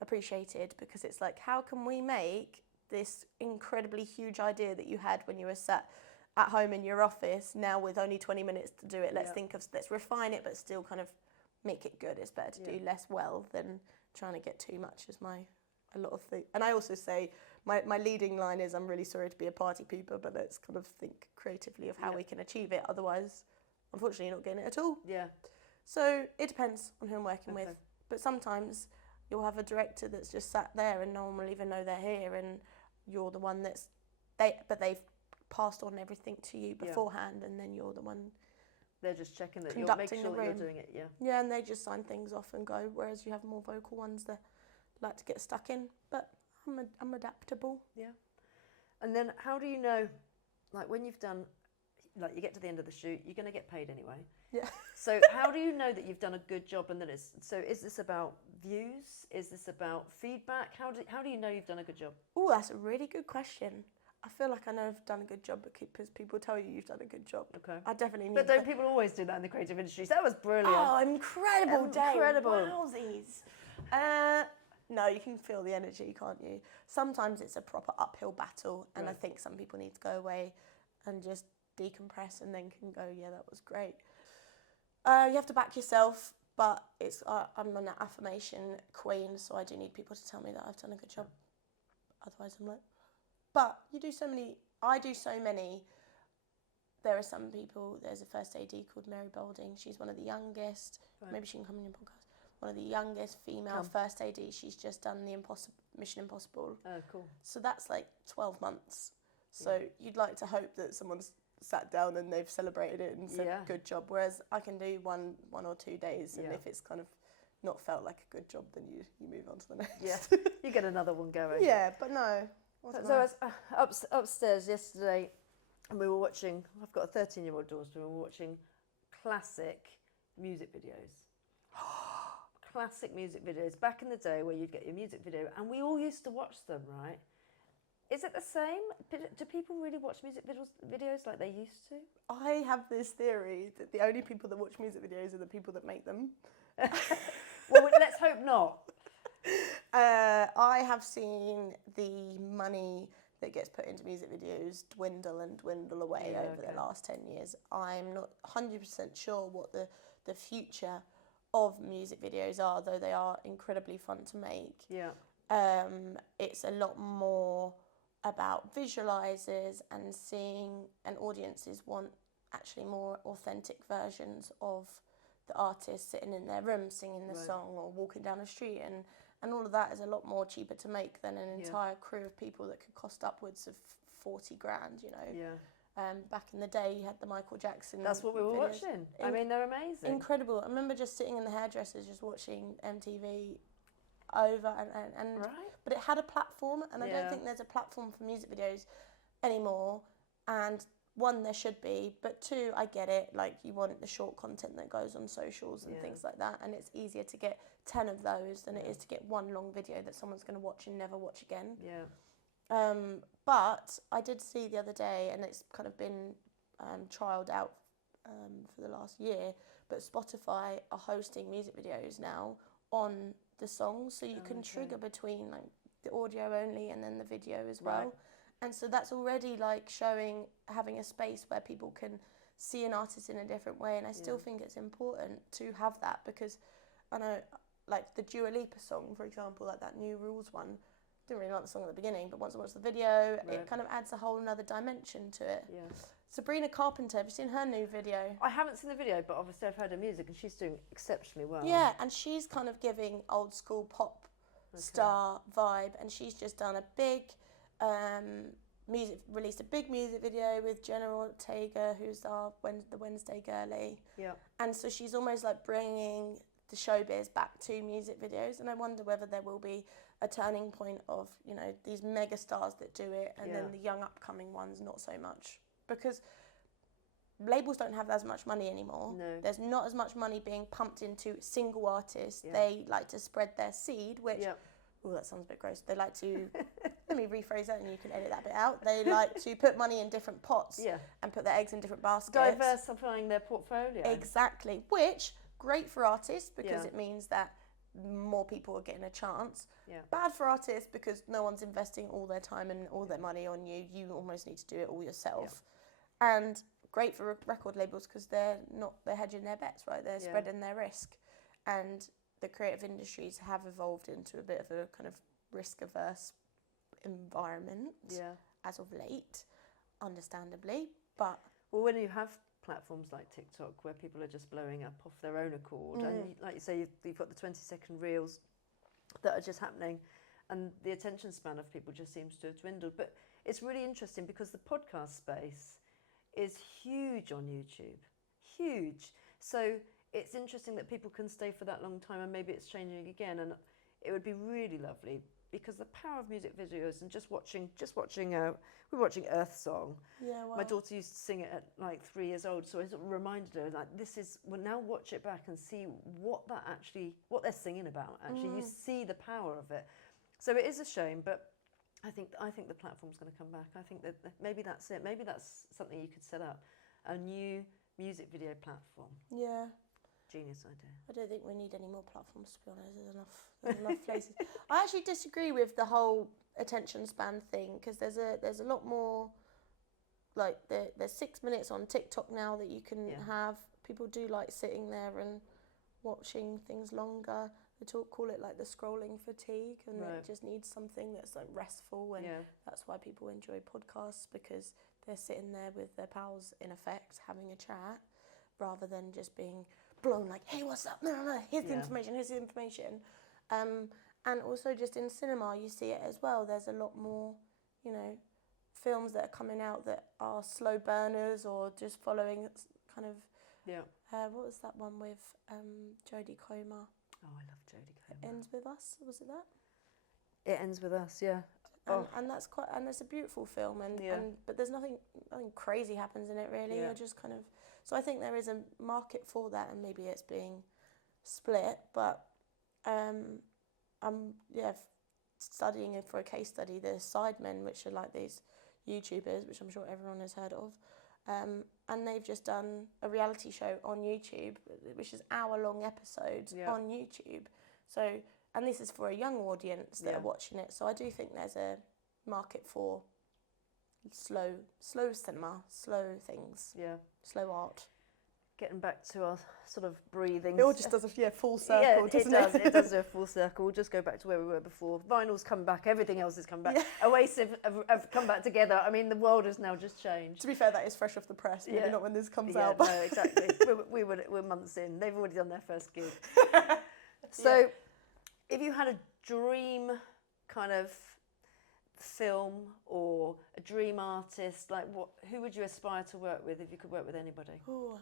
appreciated, because it's like, how can we make this incredibly huge idea that you had when you were sat at home in your office now with only 20 minutes to do it? Let's refine it but still kind of make it good. It's better to do less well than trying to get too much, is a lot of things. And I also say my leading line is, I'm really sorry to be a party pooper, but let's kind of think creatively of how we can achieve it. Otherwise, unfortunately, you're not getting it at all. Yeah. So it depends on who I'm working with. But sometimes you'll have a director that's just sat there and no one will even know they're here, and you're the one they've passed on everything to you beforehand, and then you're the one. They're just checking that you're making sure that you're doing it. Yeah, and they just sign things off and go. Whereas you have more vocal ones that like to get stuck in. But I'm adaptable. Yeah. And then how do you know, like when you've done, like you get to the end of the shoot, you're going to get paid anyway. Yeah. So how do you know that you've done a good job and that is this about views? Is this about feedback? How do you know you've done a good job? Oh, that's a really good question. I feel like I know I've done a good job because people tell you you've done a good job. Okay. I definitely need. But don't people always do that in the creative industry? So that was brilliant. Oh, incredible day. Incredible. Wowsies. No, you can feel the energy, can't you? Sometimes it's a proper uphill battle, and I think some people need to go away and just decompress and then can go, yeah, that was great. You have to back yourself, but I'm an affirmation queen, so I do need people to tell me that I've done a good job. Otherwise I'm like, but I do so many. There are some people, there's a first AD called Mary Boulding, she's one of the youngest, maybe she can come in your podcast, one of the youngest female first AD. She's just done the Mission Impossible. Oh, cool. So that's like 12 months. So you'd like to hope that someone's sat down and they've celebrated it and said good job, whereas I can do one or 2 days, and if it's kind of not felt like a good job, then you move on to the next. Yeah, you get another one going. Yeah, but no. So I was upstairs yesterday and we were watching, I've got a 13-year-old daughter, and we were watching classic music videos. Classic music videos back in the day where you'd get your music video, and we all used to watch them, right? Is it the same? Do people really watch music videos like they used to? I have this theory that the only people that watch music videos are the people that make them. Well, let's hope not. I have seen the money that gets put into music videos dwindle and dwindle away over the last 10 years. I'm not 100% sure what the future of music videos are, though they are incredibly fun to make. Yeah. It's a lot more about visualizers and seeing, and audiences want actually more authentic versions of the artist sitting in their room singing the song or walking down the street, and all of that is a lot more cheaper to make than an entire crew of people that could cost upwards of 40 grand, you know. Yeah. Back in the day, you had the Michael Jackson. That's what we were videos. watching. I mean, they're amazing. Incredible. I remember just sitting in the hairdressers, just watching MTV over and Right. but it had a platform, and I Yeah. don't think there's a platform for music videos anymore. And one, there should be, but two, I get it, like you want the short content that goes on socials and Yeah. things like that, and it's easier to get 10 of those than it is to get one long video that someone's going to watch and never watch again. Yeah. But I did see the other day, and it's kind of been trialled out for the last year, but Spotify are hosting music videos now on the songs, so you can trigger between like the audio only and then the video as well. Right. And so that's already like having a space where people can see an artist in a different way, and I still think it's important to have that, because I know like the Dua Lipa song, for example, like that New Rules one, didn't really like the song at the beginning, but once I watched the video, it kind of adds a whole another dimension to it. Yeah. Sabrina Carpenter, have you seen her new video? I haven't seen the video, but obviously I've heard her music, and she's doing exceptionally well. Yeah, and she's kind of giving old school pop star vibe, and she's just done a big released a big music video with Jenna Ortega, who's the Wednesday girlie. Yeah. And so she's almost like bringing the showbiz back to music videos, and I wonder whether there will be a turning point of, you know, these mega stars that do it, and then the young upcoming ones not so much, because labels don't have as much money anymore. No. There's not as much money being pumped into single artists. They like to spread their seed, which oh, that sounds a bit gross. They like to let me rephrase that and you can edit that bit out. They like to put money in different pots and put their eggs in different baskets. Diversifying their portfolio. Exactly. Which great for artists, because it means that more people are getting a chance. Yeah. Bad for artists because no one's investing all their time and all their money on you. You almost need to do it all yourself. Yeah. And great for record labels because they're hedging their bets, right? They're spreading their risk. And the creative industries have evolved into a bit of a kind of risk-averse environment as of late, understandably. But well, when you have platforms like TikTok where people are just blowing up off their own accord, and like you say, you've got the 20-second reels that are just happening, and the attention span of people just seems to have dwindled. But it's really interesting because the podcast space is huge on YouTube, huge. So it's interesting that people can stay for that long time, and maybe it's changing again. And it would be really lovely, because the power of music videos and we were watching Earth Song. yeah, well, My daughter used to sing it at like 3 years old, so I sort of reminded her, like, well, now watch it back and see what they're singing about. Actually, you see the power of it. So it is a shame, but I think the platform's going to come back. I think that maybe that's it. Maybe that's something you could set up, a new music video platform. Yeah. Genius idea. I don't think we need any more platforms, to be honest. There's enough places. I actually disagree with the whole attention span thing, because there's a lot more, like there's 6 minutes on TikTok now that you can have. People do like sitting there and watching things longer. They call it like the scrolling fatigue, and it just needs something that's like restful, and that's why people enjoy podcasts, because they're sitting there with their pals, in effect, having a chat, rather than just being blown like, hey, what's up? No, here's the information. And also just in cinema, you see it as well. There's a lot more, you know, films that are coming out that are slow burners, or just following kind of, what was that one with Jodie Comer? Oh, I love Jodie Comer. Ends With Us, was it that? It Ends With Us, yeah. And that's a beautiful film, but there's nothing crazy happens in it really. You're just kind of, so I think there is a market for that, and maybe it's being split. But I'm studying it for a case study. The Sidemen, which are like these YouTubers, which I'm sure everyone has heard of, and they've just done a reality show on YouTube, which is hour-long episodes on YouTube. So, and this is for a young audience that are watching it. So I do think there's a market for slow cinema, slow things, slow art. Getting back to our sort of breathing. It all just does a full circle, doesn't it? It does do a full circle. We'll just go back to where we were before. Vinyl's come back, everything else has come back. Oasis have come back together. I mean, the world has now just changed. To be fair, that is fresh off the press, maybe not when this comes out. No, exactly. we're months in. They've already done their first gig. So, if you had a dream kind of film or a dream artist? Like, who would you aspire to work with if you could work with anybody? Oh,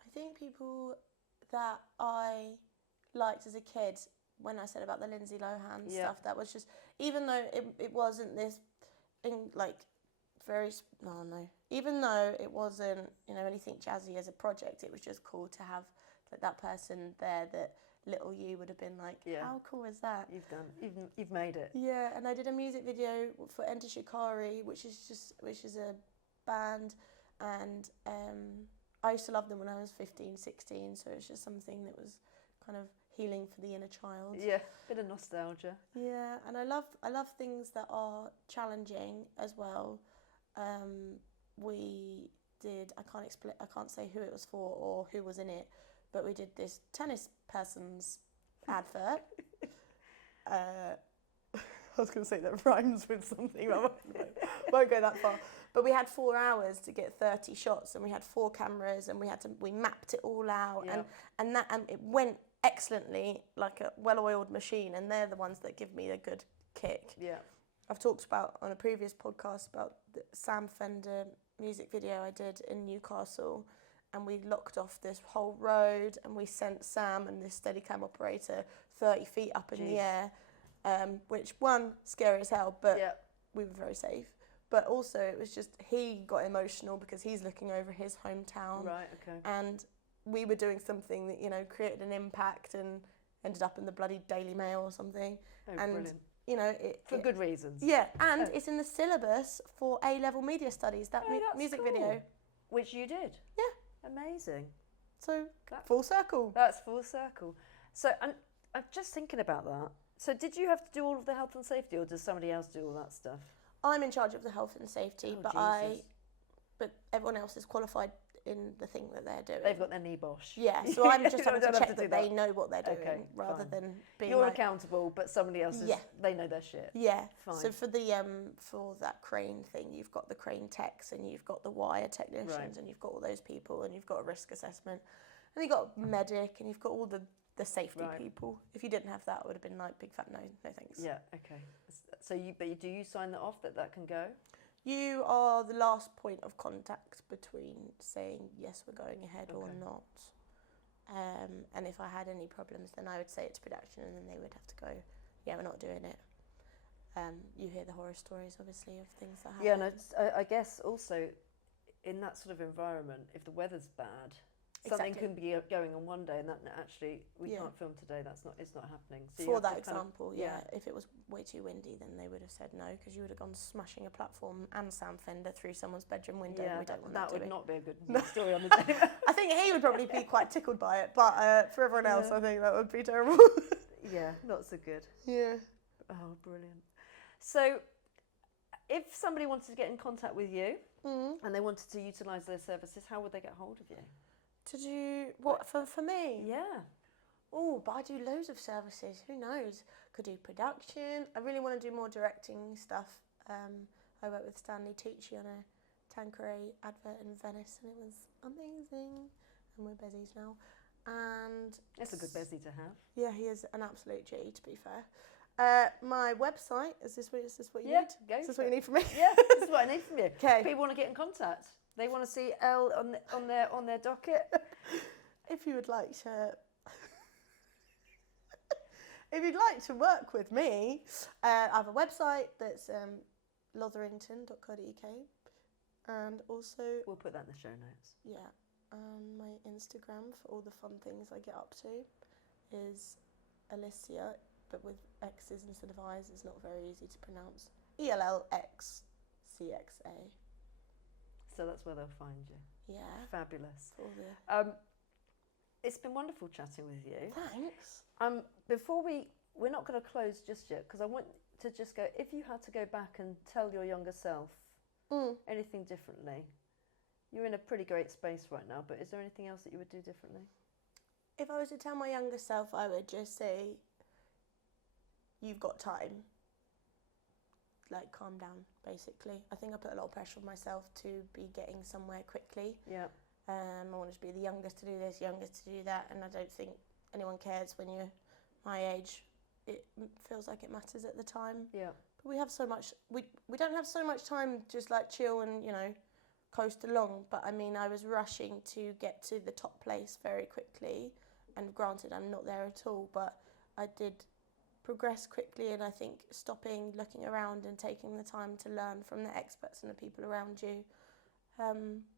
I think people that I liked as a kid, when I said about the Lindsay Lohan stuff, that was just, even though it wasn't this, even though it wasn't, anything jazzy as a project, it was just cool to have that person there that little you would have been like, how cool is that? You've made it. Yeah, and I did a music video for Enter Shikari, which is a band, and I used to love them when I was 15, 16, so it's just something that was kind of healing for the inner child. Yeah, bit of nostalgia. Yeah, and I love things that are challenging as well. We did, I can't say who it was for or who was in it, but we did this tennis person's advert. I was going to say that rhymes with something, but I won't go that far. But we had 4 hours to get 30 shots, and we had 4 cameras, and we mapped it all out, and it went excellently, like a well-oiled machine, and they're the ones that give me a good kick. Yeah. I've talked about on a previous podcast about the Sam Fender music video I did in Newcastle, and we locked off this whole road, and we sent Sam and this Steadicam operator 30 feet up in the air, which, one, scary as hell, but we were very safe. But also it was just, he got emotional because he's looking over his hometown. Right, okay. And we were doing something that, created an impact and ended up in the bloody Daily Mail or something. Oh, and, brilliant. For good reasons. Yeah, and it's in the syllabus for A-level media studies, that music cool. video. Which you did? Yeah. Amazing. So, full circle. That's full circle. So, I'm just thinking about that. So, did you have to do all of the health and safety, or does somebody else do all that stuff? I'm in charge of the health and safety, but everyone else is qualified in the thing that they're doing. They've got their NEBOSH. Yeah, so I'm just having to check that they know what they're doing, rather than being You're accountable, but somebody else they know their shit. Yeah. Fine. So for the for that crane thing, you've got the crane techs, and you've got the wire technicians, and you've got all those people, and you've got a risk assessment, and you've got a medic, and you've got all the safety people. If you didn't have that, it would have been like big fat no thanks. Yeah, okay. So do you sign that off that can go? You are the last point of contact between saying yes, we're going ahead or not. And if I had any problems, then I would say it to production, and then they would have to go, yeah, we're not doing it. You hear the horror stories, obviously, of things that happen. Yeah, no, I guess also in that sort of environment, if the weather's bad, something can be going on one day, and that actually we can't film today. It's not happening. So for that example, if it was way too windy, then they would have said no, because you would have gone smashing a platform and Sam Fender through someone's bedroom window. Yeah, we don't want that would doing. not be a good story on the day. I think he would probably be quite tickled by it, but for everyone else, I think that would be terrible. Yeah, not so good. Yeah. Oh, brilliant. So, if somebody wanted to get in contact with you and they wanted to utilise those services, how would they get hold of you? To do what for me? Yeah. Oh, but I do loads of services. Who knows? Could do production. I really want to do more directing stuff. I worked with Stanley Tucci on a Tanqueray advert in Venice, and it was amazing. And we're bezies now. And it's a good bezzy to have. Yeah, he is an absolute G, to be fair. My website, is this what you need? Go. Is this what you need from me? Yeah, this is what I need from you. Okay. People want to get in contact. They want to see Elle on their docket. If you would like to, if you'd like to work with me, I have a website that's lotherington.co.uk, and also we'll put that in the show notes. Yeah, my Instagram for all the fun things I get up to is Alicia, but with X's instead of I's. It's not very easy to pronounce. ELLXCXA. So that's where they'll find you. Yeah. Fabulous. The... It's been wonderful chatting with you. Thanks. Before we're not going to close just yet, because I want to just go, if you had to go back and tell your younger self anything differently, you're in a pretty great space right now, but is there anything else that you would do differently? If I was to tell my younger self, I would just say, you've got time. Like, calm down, basically. I think I put a lot of pressure on myself to be getting somewhere quickly. Yeah. I wanted to be the youngest to do this, youngest to do that, and I don't think anyone cares when you're my age. It feels like it matters at the time. Yeah. But we have so much. We don't have so much time just like chill and coast along. But I mean, I was rushing to get to the top place very quickly, and granted, I'm not there at all, but I did progress quickly, and I think stopping, looking around, and taking the time to learn from the experts and the people around you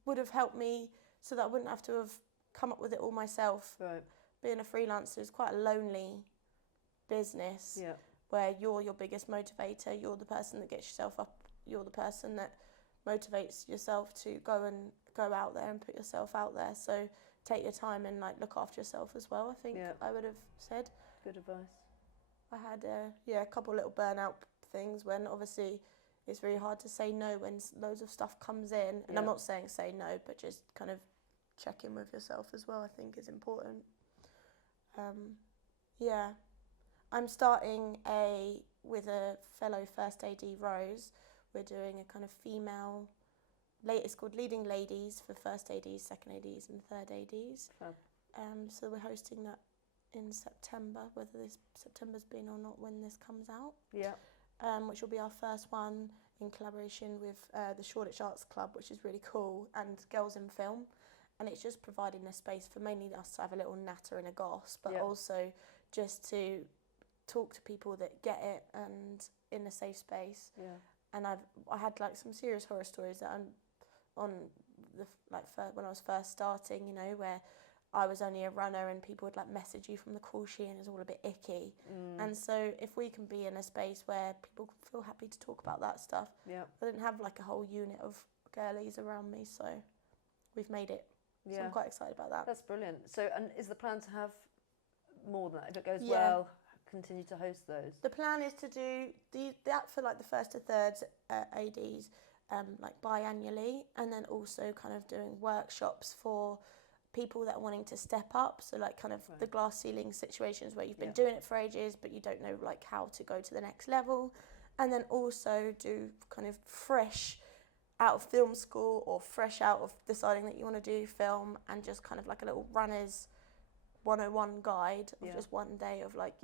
would have helped me, so that I wouldn't have to have come up with it all myself. Right. Being a freelancer is quite a lonely business, Yeah. where you're your biggest motivator, you're the person that gets yourself up, you're the person that motivates yourself to go out there and put yourself out there. So take your time and like look after yourself as well, I think. Yeah. I would have said. Good advice. I had a couple little burnout things when obviously it's really hard to say no when loads of stuff comes in. And I'm not saying say no, but just kind of check in with yourself as well, I think is important. I'm starting with a fellow first AD, Rose. We're doing a kind of female, it's called Leading Ladies for first ADs, second ADs and third ADs. Fab. So we're hosting that in September, whether this September's been or not when this comes out. Yeah. Which will be our first one in collaboration with the Shoreditch Arts Club, which is really cool, and Girls in Film. And it's just providing a space for mainly us to have a little natter and a goss, but also just to talk to people that get it and in a safe space. Yeah. And I had like some serious horror stories that I'm on when I was first starting, where I was only a runner and people would like message you from the call sheet and it's all a bit icky. And so if we can be in a space where people feel happy to talk about that stuff, I didn't have like a whole unit of girlies around me, so we've made it. So I'm quite excited about that. That's brilliant. So, and is the plan to have more than that? If it goes well, continue to host those? The plan is to do that for like the first to third ADs, like biannually, and then also kind of doing workshops for people that are wanting to step up, so like kind of the glass ceiling situations where you've been doing it for ages but you don't know like how to go to the next level, and then also do kind of fresh out of film school or fresh out of deciding that you want to do film, and just kind of like a little runner's 101 guide of just one day of like,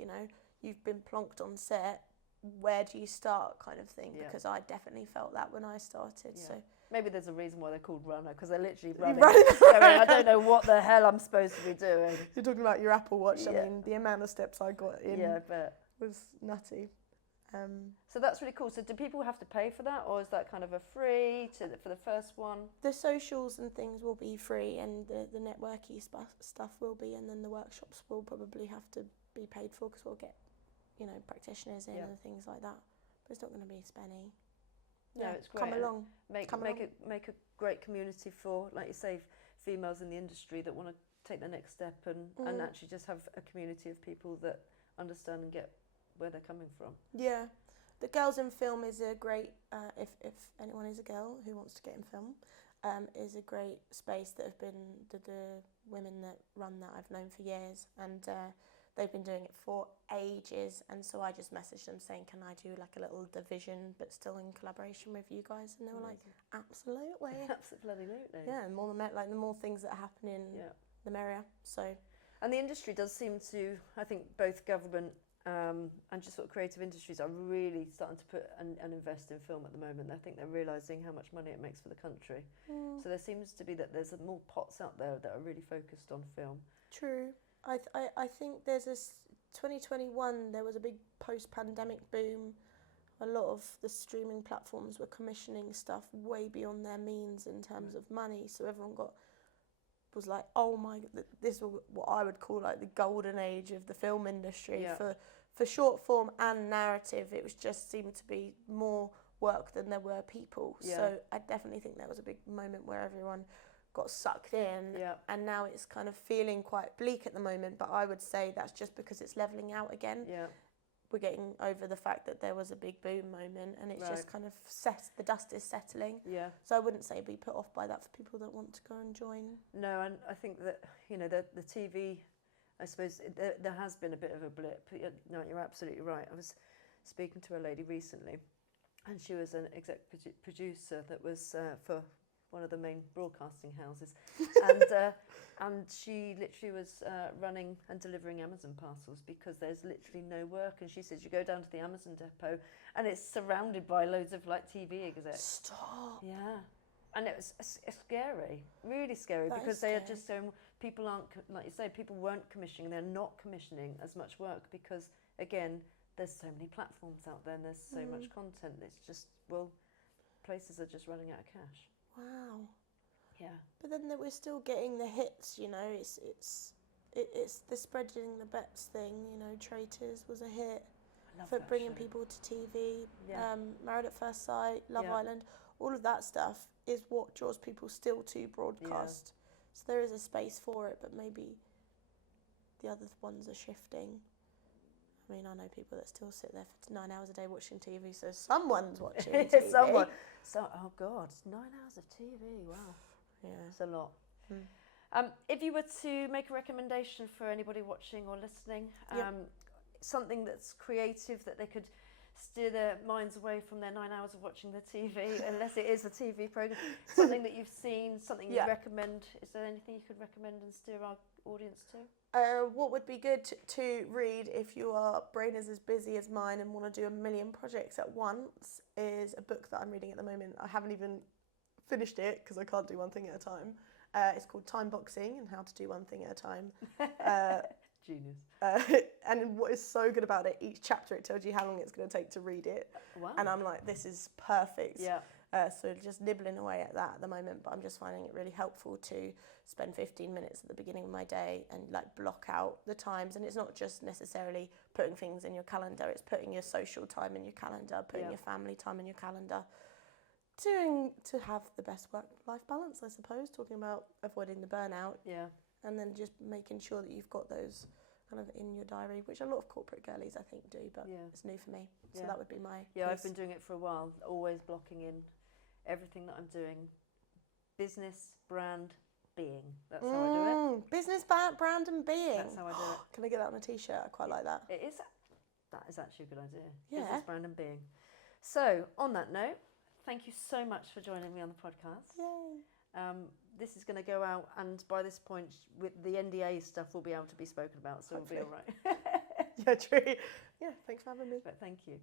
you've been plonked on set, where do you start kind of thing, because I definitely felt that when I started. So maybe there's a reason why they're called runner, because they're literally running going, I don't know what the hell I'm supposed to be doing. You're talking about your Apple Watch. I mean, the amount of steps I got in was nutty. So that's really cool. So do people have to pay for that, or is that kind of a free for the first one? The socials and things will be free, and the networky stuff will be, and then the workshops will probably have to be paid for, because we'll get practitioners in and things like that. But it's not going to be spenny. No, it's great. Come along. Make a great community for, like you say, females in the industry that want to take the next step and actually just have a community of people that understand and get where they're coming from. Yeah. The Girls in Film is a great, if anyone is a girl who wants to get in film, is a great space that have been the women that run that I've known for years, and they've been doing it for ages, and so I just messaged them saying, can I do like a little division but still in collaboration with you guys, and they were like, absolutely. Absolutely. Yeah, and the more things that happen in the merrier. So, and the industry does seem to, I think both government and just sort of creative industries are really starting to put and invest in film at the moment. I think they're realising how much money it makes for the country. So there seems to be that there's more pots out there that are really focused on film. True. I think there's this 2021, there was a big post-pandemic boom. A lot of the streaming platforms were commissioning stuff way beyond their means in terms of money, so everyone was like, oh my, this is what I would call like the golden age of the film industry for short form and narrative. It was just seemed to be more work than there were people. So I definitely think there was a big moment where everyone got sucked in, and now it's kind of feeling quite bleak at the moment, but I would say that's just because it's levelling out again. We're getting over the fact that there was a big boom moment, and it's just kind of the dust is settling. So I wouldn't say be put off by that for people that want to go and join. No, and I think that, the TV, I suppose there has been a bit of a blip. No, you're absolutely right. I was speaking to a lady recently, and she was an exec producer that was for one of the main broadcasting houses, and she literally was running and delivering Amazon parcels because there's literally no work. And she says you go down to the Amazon depot and it's surrounded by loads of like TV execs. Stop. Yeah. And it was scary, really scary, That because is they are scary. just so, people aren't, like you say, people weren't commissioning, they're not commissioning as much work because, again, there's so many platforms out there and there's so much content. It's just, well, places are just running out of cash. Wow. Yeah. But then we're still getting the hits, you know. It's the spreading the bets thing, you know. Traitors was a hit I love for that bringing show. people to TV. Yeah. Married at First Sight, Love Yeah. Island, all of that stuff is what draws people still to broadcast. So there is a space for it, but maybe the other ones are shifting. I mean, I know people that still sit there for 9 hours a day watching TV, so someone's watching TV. Someone. So, oh God, 9 hours of TV, wow. Yeah. It's a lot. If you were to make a recommendation for anybody watching or listening, something that's creative that they could steer their minds away from their 9 hours of watching the TV, unless it is a TV program, something that you've seen, something you recommend, is there anything you could recommend and steer our audience to? What would be good to read if your brain is as busy as mine and want to do a million projects at once is a book that I'm reading at the moment. I haven't even finished it because I can't do one thing at a time. It's called Time Boxing and How to Do One Thing at a Time. Genius. And what is so good about it, each chapter it tells you how long it's going to take to read it. Wow. And I'm like, this is perfect. Yeah. So just nibbling away at that at the moment, but I'm just finding it really helpful to spend 15 minutes at the beginning of my day and like block out the times. And it's not just necessarily putting things in your calendar, it's putting your social time in your calendar, putting your family time in your calendar, to have the best work-life balance, I suppose, talking about avoiding the burnout. Yeah. And then just making sure that you've got those kind of in your diary, which a lot of corporate girlies I think do, but it's new for me. So that would be my piece. I've been doing it for a while, always blocking in everything that I'm doing. Business, brand, being. That's how I do it. Business, brand and being. That's how I do it. Can I get that on a t-shirt? I quite like that. That is actually a good idea. Yeah. Business, brand and being. So, on that note, thank you so much for joining me on the podcast. Yay. This is going to go out, and by this point, with the NDA stuff will be able to be spoken about, so Hopefully. it'll be all right. Yeah, true. Yeah, thanks for having me. But thank you.